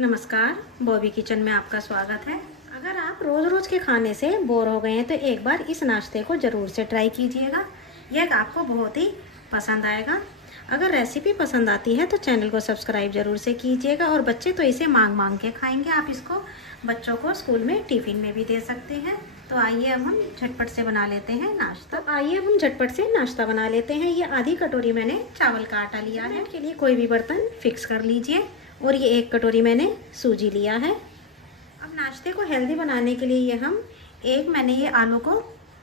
नमस्कार, बॉबी किचन में आपका स्वागत है। अगर आप रोज़ रोज़ के खाने से बोर हो गए हैं तो एक बार इस नाश्ते को ज़रूर से ट्राई कीजिएगा। यह आपको बहुत ही पसंद आएगा। अगर रेसिपी पसंद आती है तो चैनल को सब्सक्राइब ज़रूर से कीजिएगा। और बच्चे तो इसे मांग मांग के खाएंगे। आप इसको बच्चों को स्कूल में टिफ़िन में भी दे सकते हैं। तो आइए अब हम झटपट से बना लेते हैं नाश्ता। तो आइए अब हम झटपट से नाश्ता बना लेते हैं। ये आधी कटोरी मैंने चावल का आटा लिया है। के लिए कोई भी बर्तन फिक्स कर लीजिए। और ये 1 कटोरी मैंने सूजी लिया है। अब नाश्ते को हेल्दी बनाने के लिए मैंने ये आलू को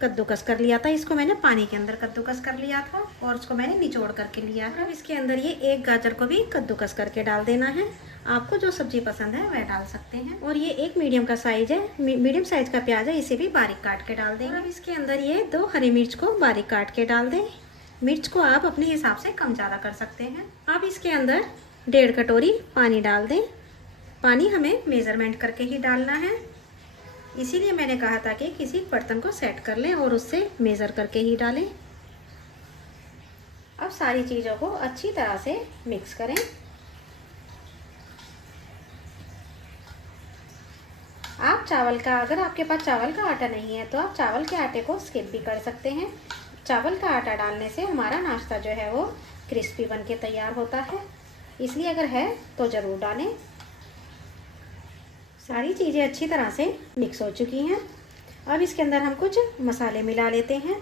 कद्दूकस कर लिया था। इसको मैंने पानी के अंदर कद्दूकस कर लिया था और उसको मैंने निचोड़ करके लिया है। अब इसके अंदर ये 1 गाजर को भी कद्दूकस करके डाल देना है। आपको जो सब्जी पसंद है वह डाल सकते हैं। और ये 1 मीडियम का साइज है, मीडियम साइज का प्याज है, इसे भी बारीक काट के डाल देंगे। अब इसके अंदर ये 2 हरी मिर्च को बारीक काट के डाल दें। मिर्च को आप अपने हिसाब से कम ज़्यादा कर सकते हैं। अब इसके अंदर 1.5 कटोरी पानी डाल दें। पानी हमें मेज़रमेंट करके ही डालना है, इसीलिए मैंने कहा था कि किसी बर्तन को सेट कर लें और उससे मेज़र करके ही डालें। अब सारी चीज़ों को अच्छी तरह से मिक्स करें। अगर आपके पास चावल का आटा नहीं है तो आप चावल के आटे को स्किप भी कर सकते हैं। चावल का आटा डालने से हमारा नाश्ता जो है वो क्रिस्पी बन के तैयार होता है, इसलिए अगर है तो ज़रूर डालें। सारी चीज़ें अच्छी तरह से मिक्स हो चुकी हैं। अब इसके अंदर हम कुछ मसाले मिला लेते हैं।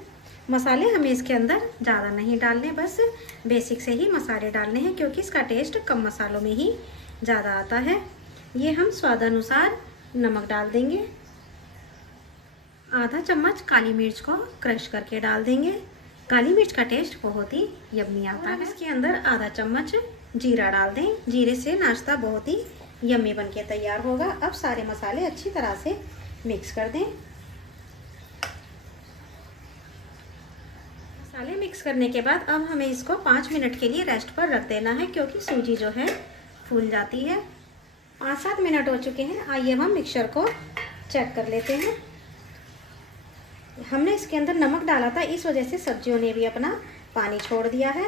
मसाले हमें इसके अंदर ज़्यादा नहीं डालने, बस बेसिक से ही मसाले डालने हैं, क्योंकि इसका टेस्ट कम मसालों में ही ज़्यादा आता है। ये हम स्वादानुसार नमक डाल देंगे। आधा चम्मच काली मिर्च को क्रश करके डाल देंगे। काली मिर्च का टेस्ट बहुत ही यम्मी आता है। इसके अंदर आधा चम्मच जीरा डाल दें। जीरे से नाश्ता बहुत ही यम्मी बन के तैयार होगा। अब सारे मसाले अच्छी तरह से मिक्स कर दें। मसाले मिक्स करने के बाद अब हमें इसको 5 मिनट के लिए रेस्ट पर रख देना है, क्योंकि सूजी जो है फूल जाती है। 5-7 मिनट हो चुके हैं। आइए हम मिक्सचर को चेक कर लेते हैं। हमने इसके अंदर नमक डाला था, इस वजह से सब्जियों ने भी अपना पानी छोड़ दिया है।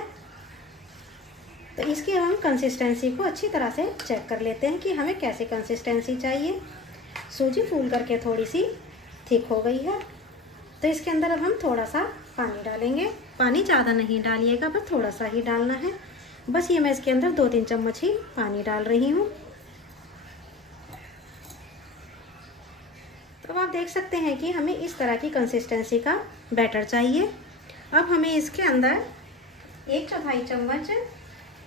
तो इसकी हम कंसिस्टेंसी को अच्छी तरह से चेक कर लेते हैं कि हमें कैसी कंसिस्टेंसी चाहिए। सूजी फूल करके थोड़ी सी थिक हो गई है, तो इसके अंदर अब हम थोड़ा सा पानी डालेंगे। पानी ज़्यादा नहीं डालिएगा, बस थोड़ा सा ही डालना है। बस ये मैं इसके अंदर 2-3 चम्मच ही पानी डाल रही हूँ। तो आप देख सकते हैं कि हमें इस तरह की कंसिस्टेंसी का बैटर चाहिए। अब हमें इसके अंदर 1/4 चम्मच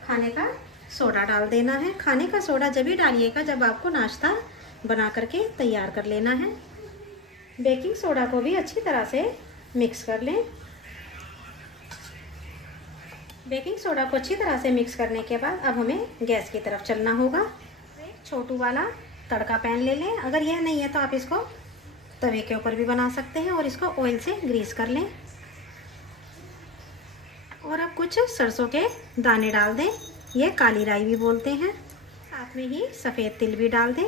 खाने का सोडा डाल देना है। खाने का सोडा जब भी डालिएगा जब आपको नाश्ता बना करके तैयार कर लेना है। बेकिंग सोडा को भी अच्छी तरह से मिक्स कर लें। बेकिंग सोडा को अच्छी तरह से मिक्स करने के बाद अब हमें गैस की तरफ चलना होगा। एक छोटू वाला तड़का पैन ले लें। अगर यह नहीं है तो आप इसको तवे के ऊपर भी बना सकते हैं और इसको ऑयल से ग्रीस कर लें। और अब कुछ सरसों के दाने डाल दें, ये काली राई भी बोलते हैं। साथ में ही सफ़ेद तिल भी डाल दें।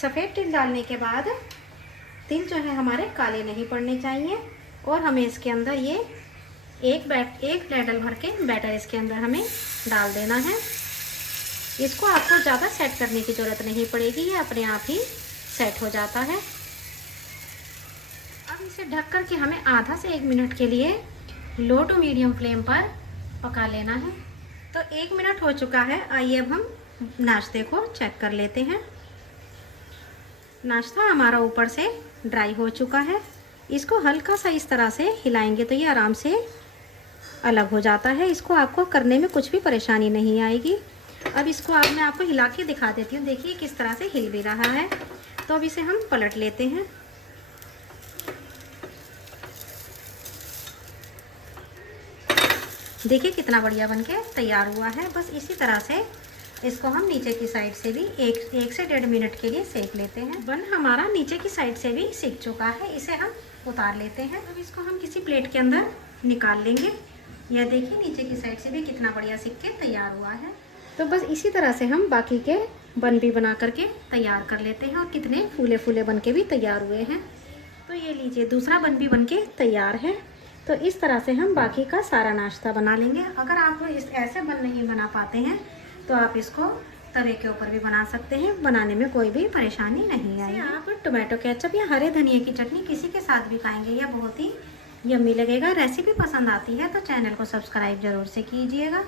सफ़ेद तिल डालने के बाद तिल जो है हमारे काले नहीं पड़ने चाहिए। और हमें इसके अंदर ये एक ladle भर के बैटर इसके अंदर हमें डाल देना है। इसको आपको ज़्यादा सेट करने की ज़रूरत नहीं पड़ेगी, ये अपने आप ही सेट हो जाता है। अब इसे ढक कर के हमें आधा से 1 मिनट के लिए लो टू मीडियम फ्लेम पर पका लेना है। तो 1 मिनट हो चुका है। आइए अब हम नाश्ते को चेक कर लेते हैं। नाश्ता हमारा ऊपर से ड्राई हो चुका है। इसको हल्का सा इस तरह से हिलाएंगे तो ये आराम से अलग हो जाता है। इसको आपको करने में कुछ भी परेशानी नहीं आएगी। अब इसको मैं आपको हिला के दिखा देती हूँ। देखिए किस तरह से हिल भी रहा है। तो अब इसे हम पलट लेते हैं। देखिए कितना बढ़िया बनके तैयार हुआ है। बस इसी तरह से इसको हम नीचे की साइड से भी एक से 1.5 मिनट के लिए सेक लेते हैं। बन हमारा नीचे की साइड से भी सीख चुका है। इसे हम उतार लेते हैं। अब इसको हम किसी प्लेट के अंदर निकाल लेंगे। यह देखिए नीचे की साइड से भी कितना बढ़िया सीख के तैयार हुआ है। तो बस इसी तरह से हम बाकी के बन भी बना करके तैयार कर लेते हैं। और कितने फूले फूले बन के भी तैयार हुए हैं। तो ये लीजिए दूसरा बन भी बन के तैयार है। तो इस तरह से हम बाकी का सारा नाश्ता बना लेंगे। अगर आप ऐसे बन नहीं बना पाते हैं तो आप इसको तवे के ऊपर भी बना सकते हैं, बनाने में कोई भी परेशानी नहीं आएगी। आप टोमेटो केचप या हरे धनिए की चटनी किसी के साथ भी खाएंगे, यह बहुत ही यम्मी लगेगा। रेसिपी पसंद आती है तो चैनल को सब्सक्राइब जरूर से कीजिएगा।